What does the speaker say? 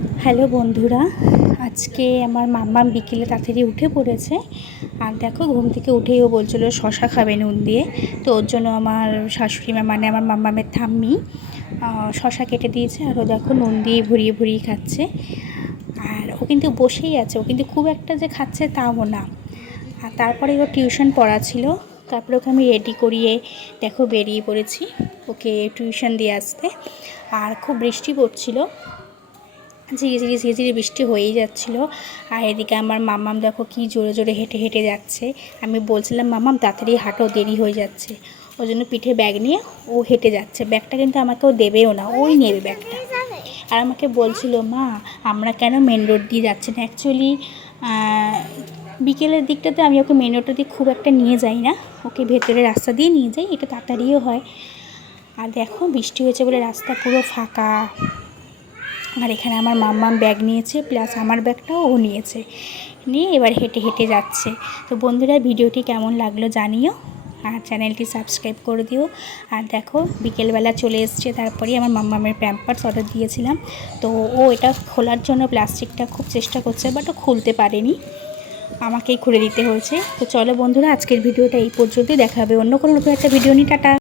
Hello বন্ধুরা, আজকে আমার মাম্মাম বিকেলে তাড়াতাড়ি উঠে পড়েছে। আর দেখো, ঘুম থেকে উঠেই ও বলছিল শশা খাবে নুন দিয়ে। তো ওর জন্য আমার শাশুড়ি মা, মানে আমার মাম্মামের ঠাম্মি, শশা কেটে দিয়েছে। আর ও দেখো নুন দিয়ে ভরিয়ে ভরিয়ে খাচ্ছে। আর ও কিন্তু বসেই আছে, ও কিন্তু খুব একটা যে খাচ্ছে তাও না। আর তারপরে ও টিউশন পড়া ছিল, তারপরে ওকে আমি রেডি করিয়ে দেখো বেরিয়ে পড়েছি ওকে টিউশন দিয়ে আসতে। আর খুব বৃষ্টি পড়ছিল, ঝিরিঝিরি ঝিরিঝিরি বৃষ্টি হয়েই যাচ্ছিলো। আর এদিকে আমার মাম্মাম দেখো কি জোরে জোরে হেঁটে হেঁটে যাচ্ছে। আমি বলছিলাম মাম্মাম তাড়াতাড়ি হাঁটো, দেরি হয়ে যাচ্ছে। ওই জন্য পিঠে ব্যাগ নিয়ে ও হেঁটে যাচ্ছে। ব্যাগটা কিন্তু আমাকেও দেবেও না, ওই নেবে ব্যাগটা। আর আমাকে বলছিল, মা আমরা কেন মেন রোড দিয়ে যাচ্ছি না। অ্যাকচুয়ালি বিকেলের দিকটাতে আমি ওকে মেন রোডটা দিয়ে খুব একটা নিয়ে যাই না, ওকে ভেতরের রাস্তা দিয়ে নিয়ে যাই, এটা তাড়াতাড়িও হয়। আর দেখো বৃষ্টি হয়েছে বলে রাস্তা পুরো ফাঁকা। আর এখানে আমার মাম্মাম ব্যাগ নিয়েছে, প্লাস আমার ব্যাগটাও ও নিয়েছে, নিয়ে এবার হেঁটে হেঁটে যাচ্ছে। তো বন্ধুরা, ভিডিওটি কেমন লাগলো জানিও, আর চ্যানেলটি সাবস্ক্রাইব করে দিও। আর দেখো বিকেলবেলা চলে এসছে, তারপরেই আমার মাম্মামের প্যাম্পার্স অর্ডার দিয়েছিলাম। তো ও এটা খোলার জন্য প্লাস্টিকটা খুব চেষ্টা করছে, বাট ও খুলতে পারেনি, আমাকেই খুলে দিতে হয়েছে। তো চলো বন্ধুরা, আজকের ভিডিওটা এই পর্যন্তই। দেখা হবে অন্য কোনো নতুন একটা ভিডিও নিয়ে। টাটা।